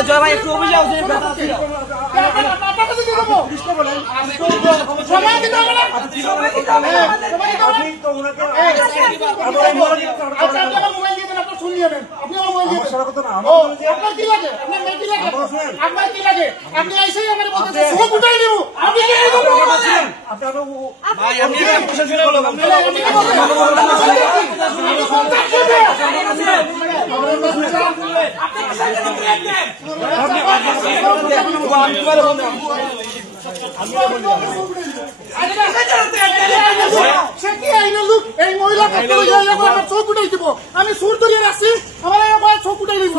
জয় ভাই একটু অভিযোগ আমি সুর ধরিয়ে রাখছি আমার চোখ উঠাই দিব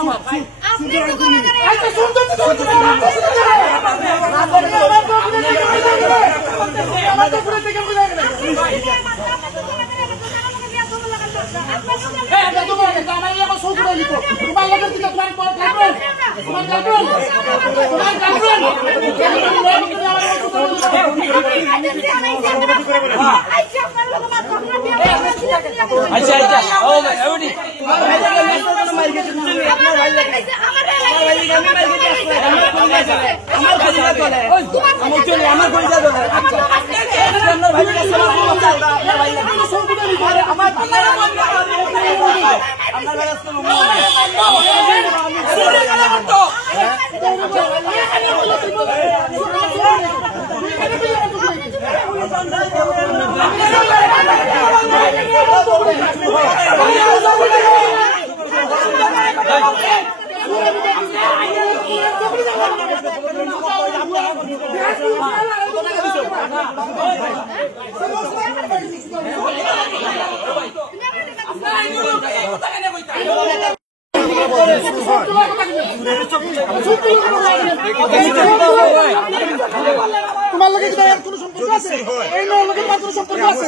তোমার লগে কোনো সম্পর্ক আছে? এই মেয়ের লগে কোনো সম্পর্ক আছে?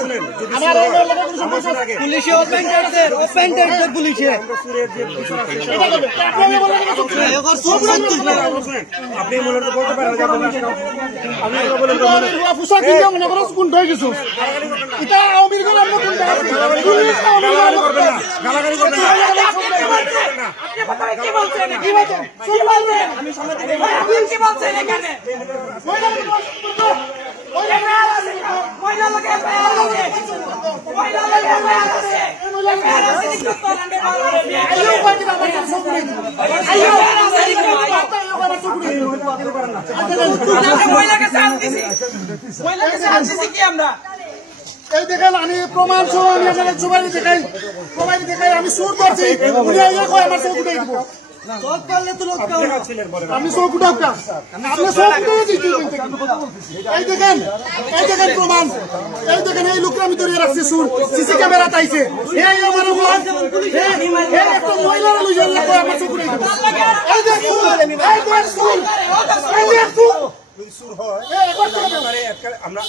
আমার এই মেয়ের লগে কোনো সম্পর্ক আছে? পুলিশে ওপেন করতে পুলিশে আপনি মনে বলতে পারেন আমি বলেন পোশাক কিনে মনে করো কোন হয়ে গেছো এটা আমির গেল আমরা কোন গালাগালি করবেন না আপনি কি বলছেন কি বলছেন আমি সামনে থেকে কি বলছেন এখানে মহিলা লোকে এই দেখেন আমি প্রমাণ সহ আমি আপনাদের জবাই দেখাই আমি সুর করছি আমার চোখ উঠে দিব আমি চোখ উঠাও এই দেখেন প্রমাণ এই দেখেন এই লোককে আমি ধরে রাখছি সুর সিসি ক্যামেরা তাইছে একটা মহিলারা লই যাওয়ার লাগবে আমার চোখ উঠে দিব এই দেখ সুর সুর হয় আমরা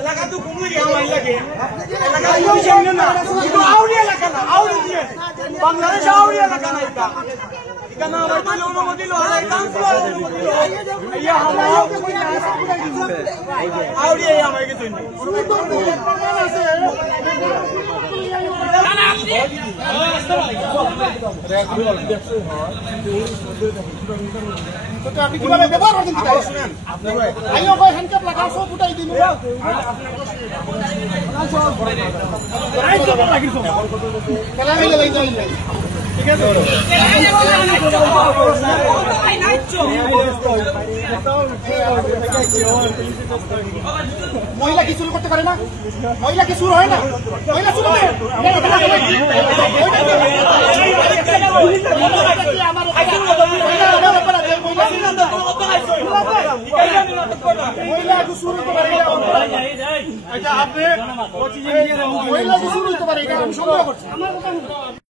এলাকা তো ঘুমলে আমার লাগে এলাকা পুলিশ এমন না কিন্তু আউরি এলাকা না আউরি দিয়ে বাংলাদেশ আউরি এলাকা না এটা এখানে আমার তো অনুমতি লো আর কাউন্সিলর অনুমতি লো ইয়া আমরা আউরি এই আমার কিছু নেই তো আপনি কিভাবে ব্যবহার করছেন শুনেন আপনি আইও ভাই হ্যান্ডকাপ লাগাও সব উঠাই দিন ঠিক আছে মহিলা কি শুরু করতে পারে না মহিলা কি শুরু হয় না মহিলা শুরু মহিলা শুরু করতে পারে আপনি মহিলা শুরু করতে পারে এটা আমি সন্দেহ করছি।